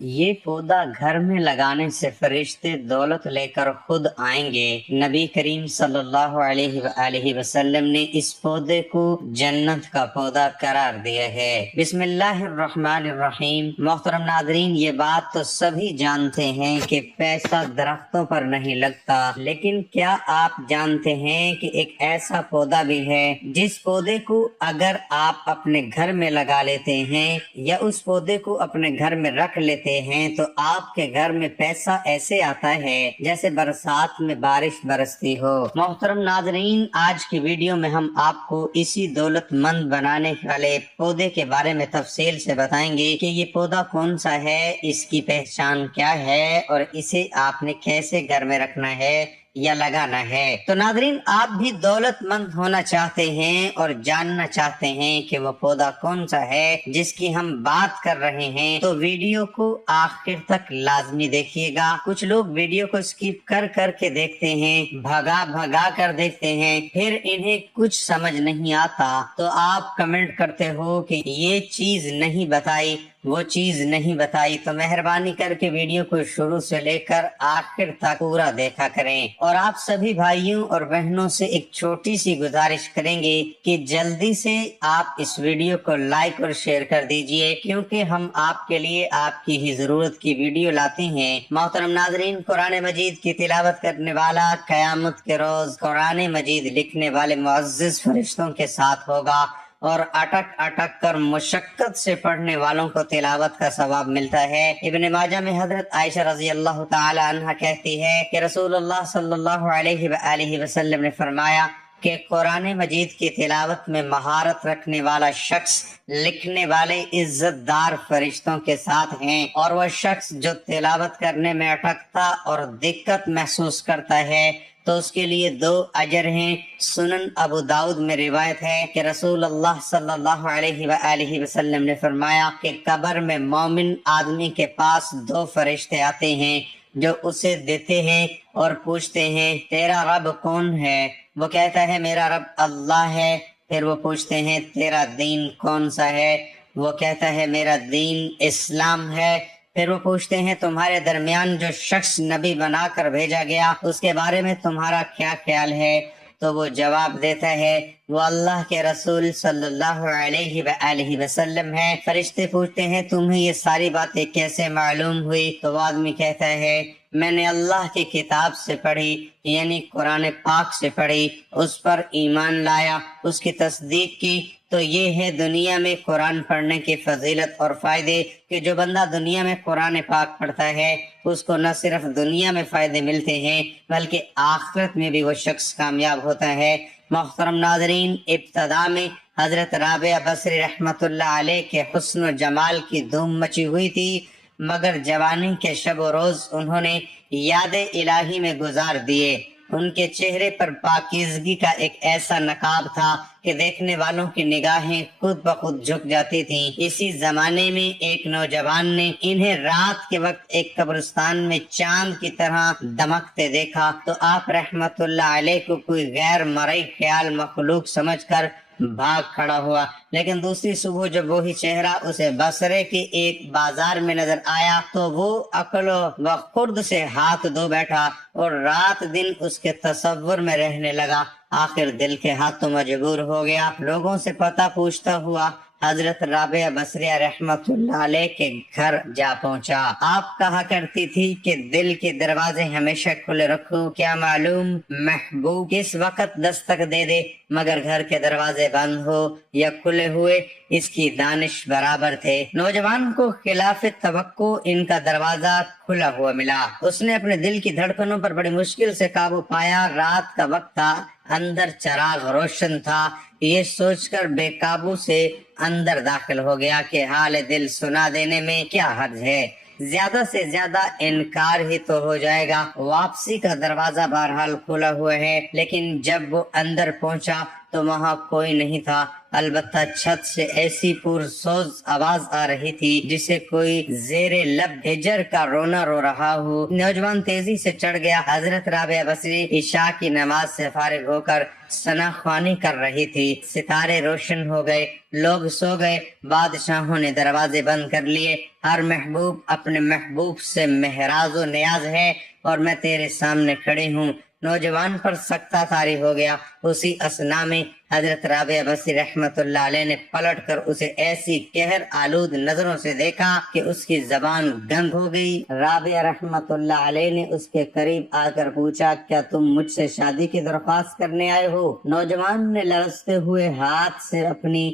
یہ پودا گھر میں لگانے سے فرشتے دولت لے کر خود آئیں گے۔ نبی کریم صلی اللہ علیہ وآلہ وسلم نے اس پودے کو جنت کا پودا قرار دیا ہے۔ بسم اللہ الرحمن الرحیم۔ محترم ناظرین، یہ بات تو سبھی جانتے ہیں کہ پیسہ درختوں پر نہیں لگتا، لیکن کیا آپ جانتے ہیں کہ ایک ایسا پودا بھی ہے جس پودے کو اگر آپ اپنے گھر میں لگا لیتے ہیں یا اس پودے کو اپنے گھر میں رکھ لیتے ہیں تو آپ کے گھر میں پیسہ ایسے آتا ہے جیسے برسات میں بارش برستی ہو۔ محترم ناظرین، آج کی ویڈیو میں ہم آپ کو اسی دولت مند بنانے والے پودے کے بارے میں تفصیل سے بتائیں گے کہ یہ پودا کون سا ہے، اس کی پہچان کیا ہے اور اسے آپ نے کیسے گھر میں رکھنا ہے یا لگانا ہے۔ تو ناظرین، آپ بھی دولت مند ہونا چاہتے ہیں اور جاننا چاہتے ہیں کہ وہ پودا کون سا ہے جس کی ہم بات کر رہے ہیں، تو ویڈیو کو آخر تک لازمی دیکھیے گا۔ کچھ لوگ ویڈیو کو سکپ کر کر کے دیکھتے ہیں، بھگا کر دیکھتے ہیں، پھر انہیں کچھ سمجھ نہیں آتا تو آپ کمنٹ کرتے ہو کہ یہ چیز نہیں بتائی، وہ چیز نہیں بتائی۔ تو مہربانی کر کے ویڈیو کو شروع سے لے کر آخر تک پورا دیکھا کریں، اور آپ سبھی بھائیوں اور بہنوں سے ایک چھوٹی سی گزارش کریں گے کہ جلدی سے آپ اس ویڈیو کو لائک اور شیئر کر دیجئے، کیونکہ ہم آپ کے لیے آپ کی ہی ضرورت کی ویڈیو لاتے ہیں۔ محترم ناظرین، قرآن مجید کی تلاوت کرنے والا قیامت کے روز قرآن مجید لکھنے والے معزز فرشتوں کے ساتھ ہوگا، اور اٹک اٹک کر مشقت سے پڑھنے والوں کو تلاوت کا ثواب ملتا ہے۔ ابن ماجہ میں حضرت عائشہ رضی اللہ تعالی عنہ کہتی ہے کہ رسول اللہ صلی اللہ علیہ وآلہ وسلم نے فرمایا کہ قرآن مجید کی تلاوت میں مہارت رکھنے والا شخص لکھنے والے عزت دار فرشتوں کے ساتھ ہیں، اور وہ شخص جو تلاوت کرنے میں اٹکتا اور دقت محسوس کرتا ہے تو اس کے لیے 2 اجر ہیں۔ سنن ابو داؤد میں روایت ہے کہ رسول اللہ صلی اللہ علیہ وآلہ وسلم نے فرمایا کہ قبر میں مومن آدمی کے پاس 2 فرشتے آتے ہیں جو اسے دیتے ہیں اور پوچھتے ہیں تیرا رب کون ہے؟ وہ کہتا ہے میرا رب اللہ ہے۔ پھر وہ پوچھتے ہیں تیرا دین کون سا ہے؟ وہ کہتا ہے میرا دین اسلام ہے۔ پھر وہ پوچھتے ہیں تمہارے درمیان جو شخص نبی بنا کر بھیجا گیا اس کے بارے میں تمہارا کیا خیال ہے؟ تو وہ جواب دیتا ہے وہ اللہ کے رسول صلی اللہ علیہ وآلہ وسلم ہے۔ فرشتے پوچھتے ہیں تمہیں یہ ساری باتیں کیسے معلوم ہوئی؟ تو وہ آدمی کہتا ہے میں نے اللہ کی کتاب سے پڑھی، یعنی قرآن پاک سے پڑھی، اس پر ایمان لایا، اس کی تصدیق کی۔ تو یہ ہے دنیا میں قرآن پڑھنے کی فضیلت اور فائدے کہ جو بندہ دنیا میں قرآن پاک پڑھتا ہے اس کو نہ صرف دنیا میں فائدے ملتے ہیں بلکہ آخرت میں بھی وہ شخص کامیاب ہوتا ہے۔ محترم ناظرین، ابتدا میں حضرت رابعہ بصری رحمۃ اللہ علیہ کے حسن و جمال کی دھوم مچی ہوئی تھی، مگر جوانی کے شب و روز انہوں نے یاد الہی میں گزار دیے۔ ان کے چہرے پر پاکیزگی کا ایک ایسا نقاب تھا کہ دیکھنے والوں کی نگاہیں خود بخود جھک جاتی تھیں۔ اسی زمانے میں ایک نوجوان نے انہیں رات کے وقت ایک قبرستان میں چاند کی طرح دمکتے دیکھا تو آپ رحمت اللہ علیہ کو کوئی غیر مرئی خیال مخلوق سمجھ کر بھاگ کھڑا ہوا، لیکن دوسری صبح جب وہی چہرہ اسے بصرے کے ایک بازار میں نظر آیا تو وہ عقل و خرد سے ہاتھ دھو بیٹھا اور رات دن اس کے تصور میں رہنے لگا۔ آخر دل کے ہاتھوں مجبور ہو گیا، لوگوں سے پتہ پوچھتا ہوا حضرت رابعہ بصریہ رحمت اللہ علیہ کے گھر جا پہنچا۔ آپ کہا کرتی تھی کہ دل کے دروازے ہمیشہ کھلے رکھو، کیا معلوم محبوب کس وقت دستک دے دے، مگر گھر کے دروازے بند ہو یا کھلے ہوئے اس کی دانش برابر تھے۔ نوجوان کو خلاف توقع ان کا دروازہ کھلا ہوا ملا۔ اس نے اپنے دل کی دھڑکنوں پر بڑی مشکل سے قابو پایا۔ رات کا وقت تھا، اندر چراغ روشن تھا، یہ سوچ کر بے قابو سے اندر داخل ہو گیا کہ حال دل سنا دینے میں کیا حرج ہے، زیادہ سے زیادہ انکار ہی تو ہو جائے گا۔ واپسی کا دروازہ بہرحال کھلا ہوا ہے، لیکن جب وہ اندر پہنچا تو وہاں کوئی نہیں تھا۔ البتہ چھت سے ایسی پرسوز آواز آ رہی تھی جسے کوئی زیر لب ہجر کا رونا رو رہا ہو۔ نوجوان تیزی سے چڑھ گیا۔ حضرت رابعہ بصری عشاء کی نماز سے فارغ ہو کر ثنا خوانی کر رہی تھی۔ ستارے روشن ہو گئے، لوگ سو گئے، بادشاہوں نے دروازے بند کر لیے۔ ہر محبوب اپنے محبوب سے محراز و نیاز ہے اور میں تیرے سامنے کھڑی ہوں۔ نوجوان پر سکتہ طاری ہو گیا۔ اسی اثنا میں حضرت رابعہ بصری رحمت اللہ علیہ نے پلٹ کر اسے ایسی قہر آلود نظروں سے دیکھا کہ اس کی زبان گنگ ہو گئی۔ رابعہ رحمت اللہ علیہ نے اس کے قریب آ کر پوچھا، کیا تم مجھ سے شادی کی درخواست کرنے آئے ہو؟ نوجوان نے لرزتے ہوئے ہاتھ سے اپنی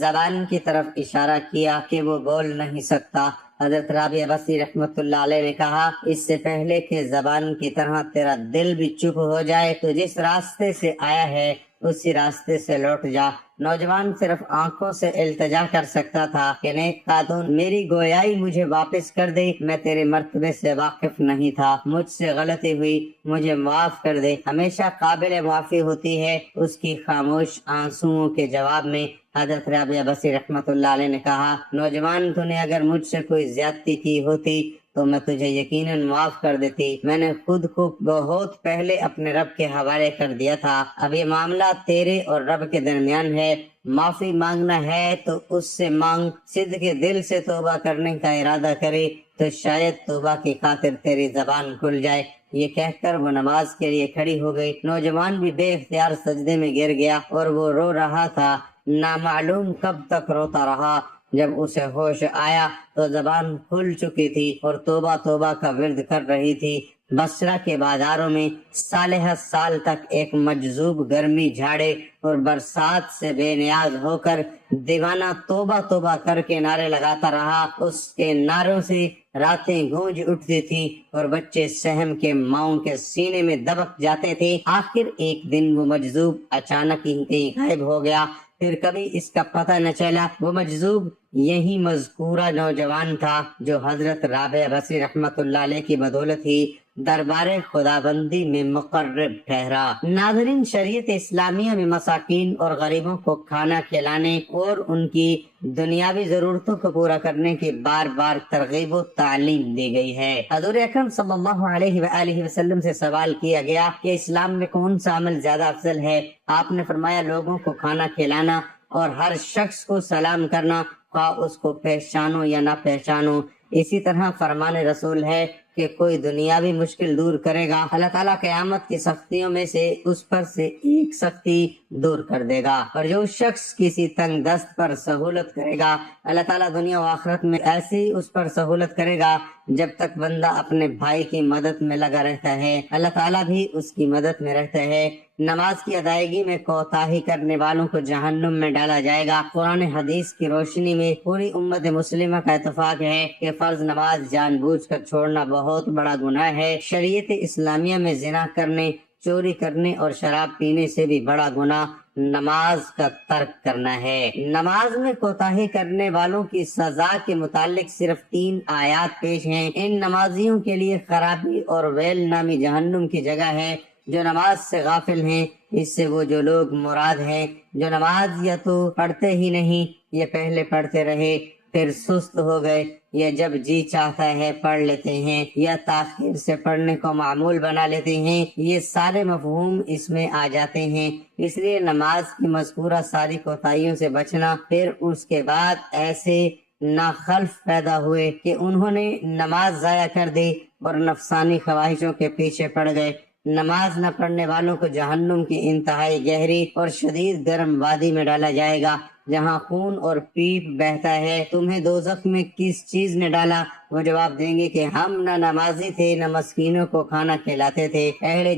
زبان کی طرف اشارہ کیا کہ وہ بول نہیں سکتا۔ حضرت رابعہ بصری رحمت اللہ علیہ نے کہا، اس سے پہلے کہ زبان کی طرح تیرا دل بھی چپ ہو جائے تو جس راستے سے آیا ہے اسی راستے سے لوٹ جا۔ نوجوان صرف آنکھوں سے التجا کر سکتا تھا کہ نیک خاتون، میری گویائی مجھے واپس کر دے، میں تیرے مرتبے سے واقف نہیں تھا، مجھ سے غلطی ہوئی، مجھے معاف کر دے۔ ہمیشہ قابل معافی ہوتی ہے۔ اس کی خاموش آنسوؤں کے جواب میں حضرت رابعہ بصری رحمت اللہ علیہ نے کہا، نوجوان، تو نے اگر مجھ سے کوئی زیادتی کی ہوتی تو میں تجھے یقیناً معاف کر دیتی۔ میں نے خود کو بہت پہلے اپنے رب کے حوالے کر دیا تھا۔ اب یہ معاملہ تیرے اور رب کے درمیان ہے۔ معافی مانگنا ہے تو اس سے مانگ۔ صدق کے دل سے توبہ کرنے کا ارادہ کرے تو شاید توبہ کی خاطر تیری زبان کھل جائے۔ یہ کہہ کر وہ نماز کے لیے کھڑی ہو گئی۔ نوجوان بھی بے اختیار سجدے میں گر گیا اور وہ رو رہا تھا۔ نامعلوم کب تک روتا رہا۔ جب اسے ہوش آیا تو زبان کھل چکی تھی اور توبہ توبہ کا ورد کر رہی تھی۔ بصرہ کے بازاروں میں صالحہ سال تک ایک مجذوب گرمی جھاڑے اور برسات سے بے نیاز ہو کر دیوانہ توبہ توبہ کر کے نعرے لگاتا رہا۔ اس کے نعروں سے راتیں گونج اٹھتی تھیں اور بچے سہم کے ماؤں کے سینے میں دبک جاتے تھے۔ آخر ایک دن وہ مجذوب اچانک ہی کہیں غائب ہو گیا، پھر کبھی اس کا پتہ نہ چلا۔ وہ مجذوب یہی مذکورہ نوجوان تھا جو حضرت رابعہ بصری رحمت اللہ علیہ کی بدولت ہی دربار خداوندی میں مقرب ٹھہرا۔ ناظرین، شریعت اسلامیہ میں مساکین اور غریبوں کو کھانا کھلانے اور ان کی دنیاوی ضرورتوں کو پورا کرنے کی بار بار ترغیب و تعلیم دی گئی ہے۔ حضور اکرم صلی اللہ علیہ وآلہ وسلم سے سوال کیا گیا کہ اسلام میں کون سا عمل زیادہ افضل ہے؟ آپ نے فرمایا، لوگوں کو کھانا کھلانا اور ہر شخص کو سلام کرنا، خواہ اس کو پہچانو یا نہ پہچانو۔ اسی طرح فرمان رسول ہے کہ کوئی دنیاوی مشکل دور کرے گا، اللہ تعالیٰ قیامت کی سختیوں میں سے اس پر سے ایک سختی دور کر دے گا، اور جو شخص کسی تنگ دست پر سہولت کرے گا، اللہ تعالیٰ دنیا و آخرت میں ایسی اس پر سہولت کرے گا جب تک بندہ اپنے بھائی کی مدد میں لگا رہتا ہے، اللہ تعالیٰ بھی اس کی مدد میں رہتا ہے۔ نماز کی ادائیگی میں کوتاہی کرنے والوں کو جہنم میں ڈالا جائے گا۔ قرآن حدیث کی روشنی میں پوری امت مسلمہ کا اتفاق ہے کہ فرض نماز جان بوجھ کر چھوڑنا بہت بڑا گناہ ہے۔ شریعت اسلامیہ میں زنا کرنے، چوری کرنے اور شراب پینے سے بھی بڑا گناہ نماز کا ترک کرنا ہے۔ نماز میں کوتاہی کرنے والوں کی سزا کے متعلق صرف 3 آیات پیش ہیں۔ ان نمازیوں کے لیے خرابی اور ویل نامی جہنم کی جگہ ہے جو نماز سے غافل ہیں۔ اس سے وہ جو لوگ مراد ہیں جو نماز یا تو پڑھتے ہی نہیں، یا پہلے پڑھتے رہے پھر سست ہو گئے، یا جب جی چاہتا ہے پڑھ لیتے ہیں، یا تاخیر سے پڑھنے کو معمول بنا لیتے ہیں، یہ سارے مفہوم اس میں آ جاتے ہیں۔ اس لیے نماز کی مذکورہ ساری کوتاہیوں سے بچنا۔ پھر اس کے بعد ایسے ناخلف پیدا ہوئے کہ انہوں نے نماز ضائع کر دی اور نفسانی خواہشوں کے پیچھے پڑ گئے۔ نماز نہ پڑھنے والوں کو جہنم کی انتہائی گہری اور شدید گرم وادی میں ڈالا جائے گا جہاں خون اور پیپ بہتا ہے۔ تمہیں دوزخ میں کس چیز نے ڈالا؟ وہ جواب دیں گے کہ ہم نہ نمازی تھے نہ مسکینوں کو کھانا کھلاتے تھے۔ اہل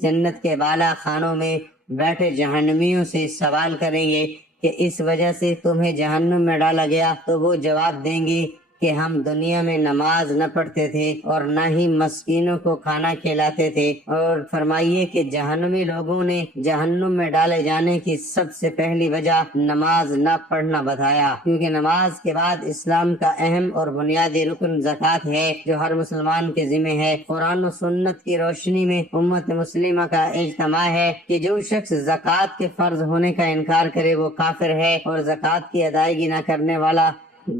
جنت کے بالا خانوں میں بیٹھے جہنمیوں سے سوال کریں گے کہ اس وجہ سے تمہیں جہنم میں ڈالا گیا، تو وہ جواب دیں گے کہ ہم دنیا میں نماز نہ پڑھتے تھے اور نہ ہی مسکینوں کو کھانا کھلاتے تھے، اور فرمائیے کہ جہنمی لوگوں نے جہنم میں ڈالے جانے کی سب سے پہلی وجہ نماز نہ پڑھنا بتایا، کیونکہ نماز کے بعد اسلام کا اہم اور بنیادی رکن زکوٰۃ ہے جو ہر مسلمان کے ذمہ ہے۔ قرآن و سنت کی روشنی میں امت مسلمہ کا اجتماع ہے کہ جو شخص زکوٰۃ کے فرض ہونے کا انکار کرے وہ کافر ہے، اور زکوٰۃ کی ادائیگی نہ کرنے والا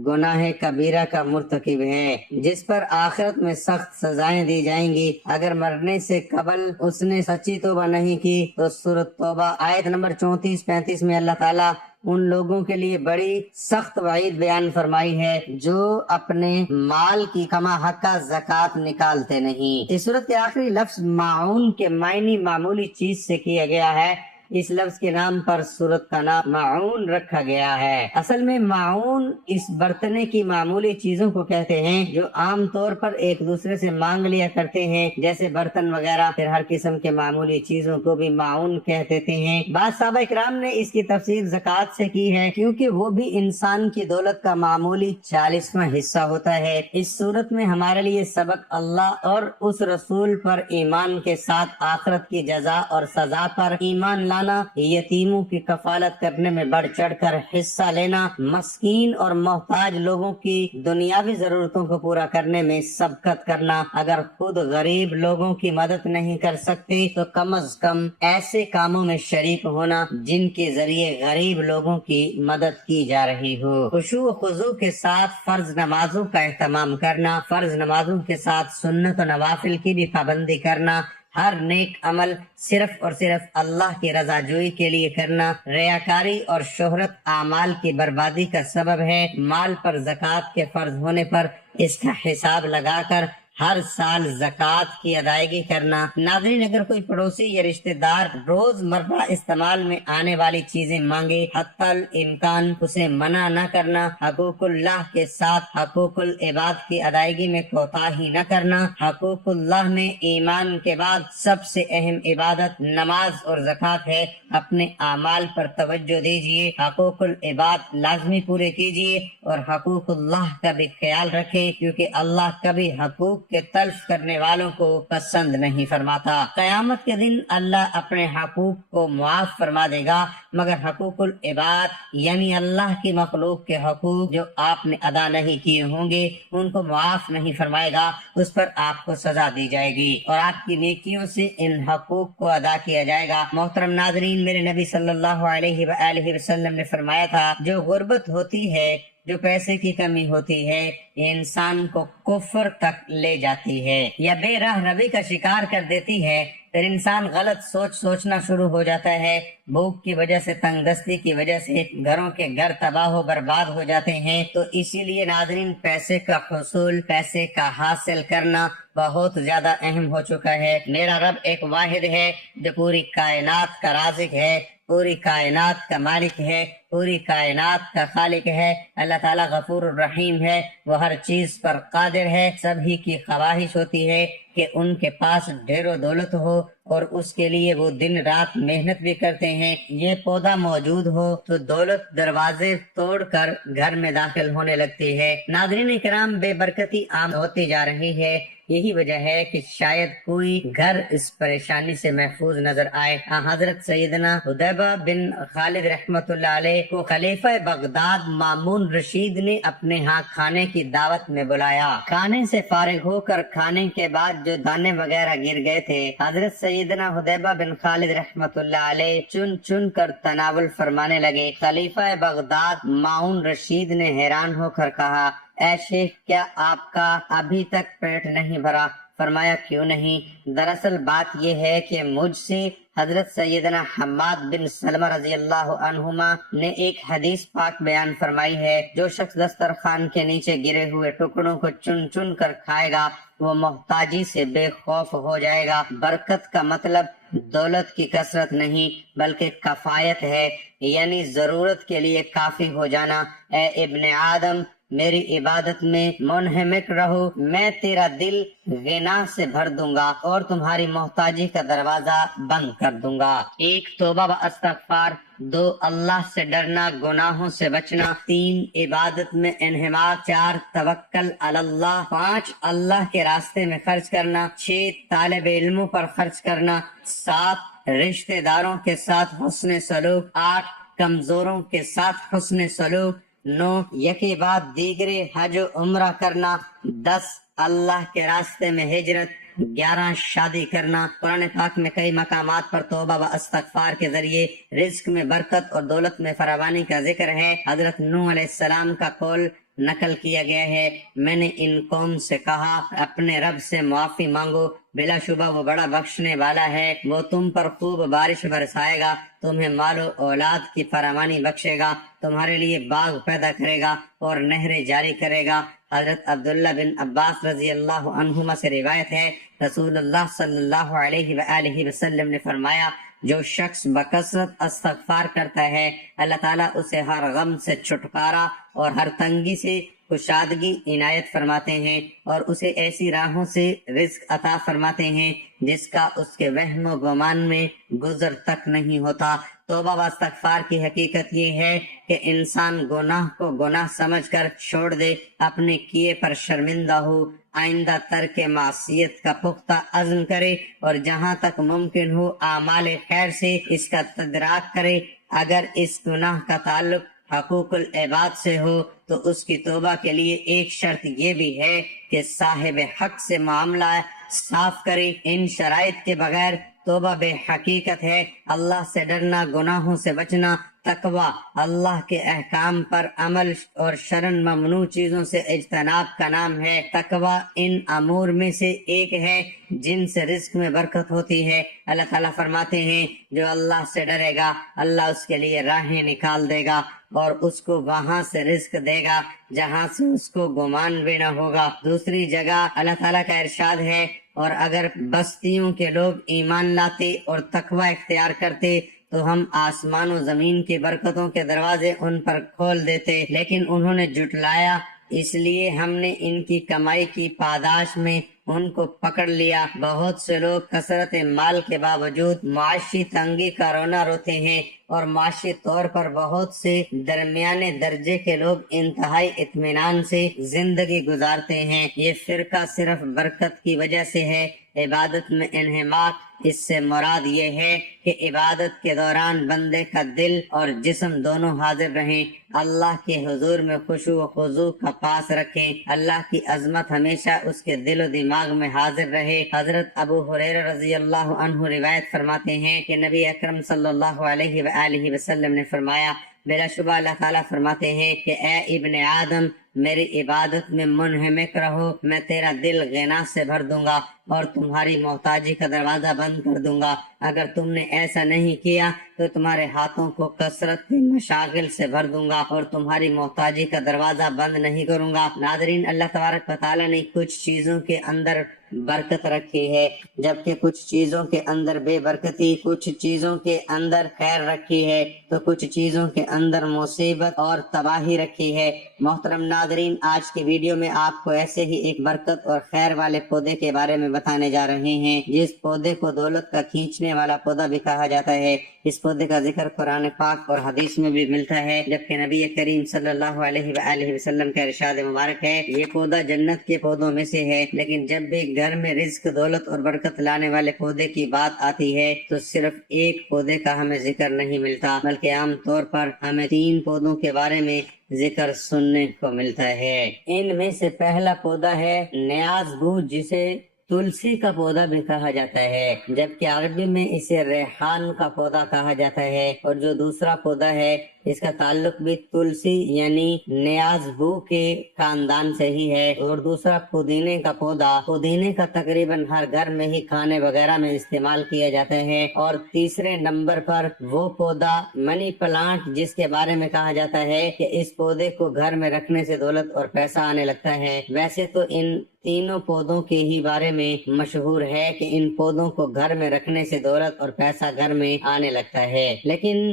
گناہ کبیرہ کا مرتکب ہے، جس پر آخرت میں سخت سزائیں دی جائیں گی۔ اگر مرنے سے قبل اس نے سچی توبہ نہیں کی تو سورۃ توبہ آیت نمبر 34-35 میں اللہ تعالیٰ ان لوگوں کے لیے بڑی سخت وعید بیان فرمائی ہے جو اپنے مال کی کما حقہ زکوٰۃ نکالتے نہیں۔ اس صورت کے آخری لفظ معون کے معنی معمولی چیز سے کیا گیا ہے، اس لفظ کے نام پر سورت کا نام معون رکھا گیا ہے۔ اصل میں معون اس برتنے کی معمولی چیزوں کو کہتے ہیں جو عام طور پر ایک دوسرے سے مانگ لیا کرتے ہیں، جیسے برتن وغیرہ۔ پھر ہر قسم کے معمولی چیزوں کو بھی معون کہتے ہیں۔ بعض صحابہ کرام نے اس کی تفسیر زکوٰۃ سے کی ہے، کیونکہ وہ بھی انسان کی دولت کا معمولی 40واں حصہ ہوتا ہے۔ اس صورت میں ہمارے لیے سبق اللہ اور اس رسول پر ایمان کے ساتھ آخرت کی جزا اور سزا پر ایمان لانا، یتیموں کی کفالت کرنے میں بڑھ چڑھ کر حصہ لینا، مسکین اور محتاج لوگوں کی دنیاوی ضرورتوں کو پورا کرنے میں سبقت کرنا۔ اگر خود غریب لوگوں کی مدد نہیں کر سکتے تو کم از کم ایسے کاموں میں شریک ہونا جن کے ذریعے غریب لوگوں کی مدد کی جا رہی ہو۔ خشوع و خضوع کے ساتھ فرض نمازوں کا اہتمام کرنا، فرض نمازوں کے ساتھ سنت و نوافل کی بھی پابندی کرنا، ہر نیک عمل صرف اور صرف اللہ کی رضا جوئی کے لیے کرنا، ریاکاری اور شہرت اعمال کی بربادی کا سبب ہے۔ مال پر زکوٰۃ کے فرض ہونے پر اس کا حساب لگا کر ہر سال زکوٰۃ کی ادائیگی کرنا۔ ناظرین، اگر کوئی پڑوسی یا رشتہ دار روز مرہ استعمال میں آنے والی چیزیں مانگے، حتی الامکان اسے منع نہ کرنا، حقوق اللہ کے ساتھ حقوق العباد کی ادائیگی میں کوتاہی نہ کرنا۔ حقوق اللہ میں ایمان کے بعد سب سے اہم عبادت نماز اور زکوٰۃ ہے۔ اپنے اعمال پر توجہ دیجیے، حقوق العباد لازمی پورے کیجیے اور حقوق اللہ کا بھی خیال رکھیں، کیونکہ اللہ کبھی حقوق کے تلف کرنے والوں کو پسند نہیں فرماتا۔ قیامت کے دن اللہ اپنے حقوق کو معاف فرما دے گا، مگر حقوق العباد یعنی اللہ کی مخلوق کے حقوق جو آپ نے ادا نہیں کیے ہوں گے ان کو معاف نہیں فرمائے گا، اس پر آپ کو سزا دی جائے گی اور آپ کی نیکیوں سے ان حقوق کو ادا کیا جائے گا۔ محترم ناظرین، میرے نبی صلی اللہ علیہ وآلہ وسلم نے فرمایا تھا، جو غربت ہوتی ہے، جو پیسے کی کمی ہوتی ہے، یہ انسان کو کفر تک لے جاتی ہے یا بے راہ روی کا شکار کر دیتی ہے۔ پھر انسان غلط سوچنا شروع ہو جاتا ہے، بھوک کی وجہ سے، تنگ دستی کی وجہ سے گھروں کے گھر تباہ و برباد ہو جاتے ہیں۔ تو اسی لیے ناظرین، پیسے کا حصول، پیسے کا حاصل کرنا بہت زیادہ اہم ہو چکا ہے۔ میرا رب ایک واحد ہے جو پوری کائنات کا رازق ہے، پوری کائنات کا مالک ہے، پوری کائنات کا خالق ہے۔ اللہ تعالیٰ غفور الرحیم ہے، وہ ہر چیز پر قادر ہے۔ سبھی کی خواہش ہوتی ہے کہ ان کے پاس ڈھیر و دولت ہو اور اس کے لیے وہ دن رات محنت بھی کرتے ہیں۔ یہ پودا موجود ہو تو دولت دروازے توڑ کر گھر میں داخل ہونے لگتی ہے۔ ناظرین کرام، بے برکتی عام ہوتی جا رہی ہے، یہی وجہ ہے کہ شاید کوئی گھر اس پریشانی سے محفوظ نظر آئے۔ حضرت سیدنا حذیفہ بن خالد رحمۃ اللہ علیہ کو خلیفہ بغداد مامون رشید نے اپنے ہاں کھانے کی دعوت میں بلایا۔ کھانے سے فارغ ہو کر کھانے کے بعد جو دانے وغیرہ گر گئے تھے، حضرت سیدنا حذیفہ بن خالد رحمۃ اللہ علیہ چن چن کر تناول فرمانے لگے۔ خلیفہ بغداد مامون رشید نے حیران ہو کر کہا، اے شیخ، کیا آپ کا ابھی تک پیٹ نہیں بھرا؟ فرمایا، کیوں نہیں؟ دراصل بات یہ ہے کہ مجھ سے حضرت سیدنا حماد بن سلمہ رضی اللہ عنہما نے ایک حدیث پاک بیان فرمائی ہے، جو شخص دسترخوان کے نیچے گرے ہوئے ٹکڑوں کو چن چن کر کھائے گا وہ محتاجی سے بے خوف ہو جائے گا۔ برکت کا مطلب دولت کی کثرت نہیں بلکہ کفایت ہے، یعنی ضرورت کے لیے کافی ہو جانا۔ اے ابن آدم، میری عبادت میں منہمک رہو، میں تیرا دل غنا سے بھر دوں گا اور تمہاری محتاجی کا دروازہ بند کر دوں گا۔ ایک توبہ و استغفار دو اللہ سے ڈرنا، گناہوں سے بچنا، تین عبادت میں انہماک، چار توکل علی اللہ، پانچ اللہ کے راستے میں خرچ کرنا، چھ طالب علموں پر خرچ کرنا، سات رشتہ داروں کے ساتھ حسن سلوک، آٹھ کمزوروں کے ساتھ حسن سلوک، نو یکے بعد دیگرے حج و عمرہ کرنا، 10 اللہ کے راستے میں ہجرت، 11 شادی کرنا۔ قرآن پاک میں کئی مقامات پر توبہ و استغفار کے ذریعے رزق میں برکت اور دولت میں فراوانی کا ذکر ہے۔ حضرت نوح علیہ السلام کا قول نقل کیا گیا ہے، میں نے ان قوم سے کہا اپنے رب سے معافی مانگو، بلا شبہ وہ بڑا بخشنے والا ہے، وہ تم پر خوب بارش برسائے گا، تمہیں مال و اولاد کی فراوانی بخشے گا، تمہارے لیے باغ پیدا کرے گا اور نہریں جاری کرے گا۔ حضرت عبداللہ بن عباس رضی اللہ عنہما سے روایت ہے، رسول اللہ صلی اللہ علیہ وآلہ وسلم نے فرمایا، جو شخص بکثرت استغفار کرتا ہے اللہ تعالیٰ اسے ہر غم سے چھٹکارا اور ہر تنگی سے کشادگی عنایت فرماتے ہیں، اور اسے ایسی راہوں سے رزق عطا فرماتے ہیں جس کا اس کے وہم و گمان میں گزر تک نہیں ہوتا۔ توبہ و استغفار کی حقیقت یہ ہے کہ انسان گناہ کو گناہ سمجھ کر چھوڑ دے، اپنے کیے پر شرمندہ ہو، آئندہ ترک معصیت کا پختہ عزم کرے اور جہاں تک ممکن ہو اعمال خیر سے اس کا تدراک کرے۔ اگر اس گناہ کا تعلق حقوق العباد سے ہو تو اس کی توبہ کے لیے ایک شرط یہ بھی ہے کہ صاحب حق سے معاملہ صاف کرے۔ ان شرائط کے بغیر توبہ بے حقیقت ہے۔ اللہ سے ڈرنا، گناہوں سے بچنا، تقوی اللہ کے احکام پر عمل اور شرن ممنوع چیزوں سے اجتناب کا نام ہے۔ تقوی ان امور میں سے ایک ہے جن سے رزق میں برکت ہوتی ہے۔ اللہ تعالیٰ فرماتے ہیں، جو اللہ سے ڈرے گا اللہ اس کے لیے راہیں نکال دے گا اور اس کو وہاں سے رزق دے گا جہاں سے اس کو گمان بھی نہ ہوگا۔ دوسری جگہ اللہ تعالیٰ کا ارشاد ہے، اور اگر بستیوں کے لوگ ایمان لاتے اور تقوی اختیار کرتے تو ہم آسمان و زمین کی برکتوں کے دروازے ان پر کھول دیتے، لیکن انہوں نے جھٹلایا، اس لیے ہم نے ان کی کمائی کی پاداش میں ان کو پکڑ لیا۔ بہت سے لوگ کثرت مال کے باوجود معاشی تنگی کا رونا روتے ہیں، اور معاشی طور پر بہت سے درمیانے درجے کے لوگ انتہائی اطمینان سے زندگی گزارتے ہیں۔ یہ فرقہ صرف برکت کی وجہ سے ہے۔ عبادت میں انہماک، اس سے مراد یہ ہے کہ عبادت کے دوران بندے کا دل اور جسم دونوں حاضر رہیں، اللہ کے حضور میں خشوع و خضوع کا پاس رکھیں، اللہ کی عظمت ہمیشہ اس کے دل و دماغ میں حاضر رہے۔ حضرت ابو ہریرہ رضی اللہ عنہ روایت فرماتے ہیں کہ نبی اکرم صلی اللہ علیہ وآلہ وسلم نے فرمایا، بلا شبہ اللہ تعالیٰ فرماتے ہیں کہ اے ابن آدم، میری عبادت میں منہمک رہو، میں تیرا دل غنا سے بھر دوں گا اور تمہاری محتاجی کا دروازہ بند کر دوں گا۔ اگر تم نے ایسا نہیں کیا تو تمہارے ہاتھوں کو کثرت کے مشاغل سے بھر دوں گا اور تمہاری محتاجی کا دروازہ بند نہیں کروں گا۔ ناظرین، اللہ تبارک و تعالیٰ نے کچھ چیزوں کے اندر برکت رکھی ہے جبکہ کچھ چیزوں کے اندر بے برکتی، کچھ چیزوں کے اندر خیر رکھی ہے تو کچھ چیزوں کے اندر مصیبت اور تباہی رکھی ہے۔ محترم ناظرین، آج کی ویڈیو میں آپ کو ایسے ہی ایک برکت اور خیر والے پودے کے بارے میں بتانے جا رہے ہیں جس پودے کو دولت کا کھینچنے والا پودا بھی کہا جاتا ہے۔ اس پودے کا ذکر قرآن پاک اور حدیث میں بھی ملتا ہے، جبکہ نبی کریم صلی اللہ علیہ وآلہ وسلم کا ارشاد مبارک ہے، یہ پودا جنت کے پودوں میں سے ہے۔ لیکن جب بھی گھر میں رزق، دولت اور برکت لانے والے پودے کی بات آتی ہے تو صرف ایک پودے کا ہمیں ذکر نہیں ملتا، بلکہ عام طور پر ہمیں 3 پودوں کے بارے میں ذکر سننے کو ملتا ہے۔ ان میں سے پہلا پودا ہے نیاز بو، جسے تلسی کا پودا بھی کہا جاتا ہے، جبکہ عربی میں اسے ریحان کا پودا کہا جاتا ہے۔ اور جو دوسرا پودا ہے اس کا تعلق بھی تلسی یعنی نیاز بو کے خاندان سے ہی ہے۔ اور دوسرا پودینے کا پودا، پودینے کا تقریباً ہر گھر میں ہی کھانے وغیرہ میں استعمال کیا جاتا ہے۔ اور تیسرے نمبر پر وہ پودا منی پلانٹ، جس کے بارے میں کہا جاتا ہے کہ اس پودے کو گھر میں رکھنے سے دولت اور پیسہ آنے لگتا ہے۔ ویسے تو ان تینوں پودوں کے ہی بارے میں مشہور ہے کہ ان پودوں کو گھر میں رکھنے سے دولت اور پیسہ گھر میں آنے لگتا ہے، لیکن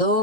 2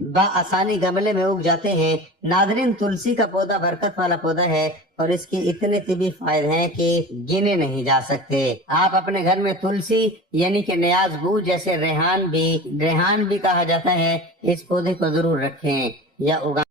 بآسانی گملے میں اگ جاتے ہیں۔ ناظرین، تلسی کا پودا برکت والا پودا ہے اور اس کے اتنے طبی فائدے ہیں کہ گنے نہیں جا سکتے۔ آپ اپنے گھر میں تلسی یعنی کہ نیاز بو جیسے ریحان بھی کہا جاتا ہے، اس پودے کو ضرور رکھیں یا اگائیں۔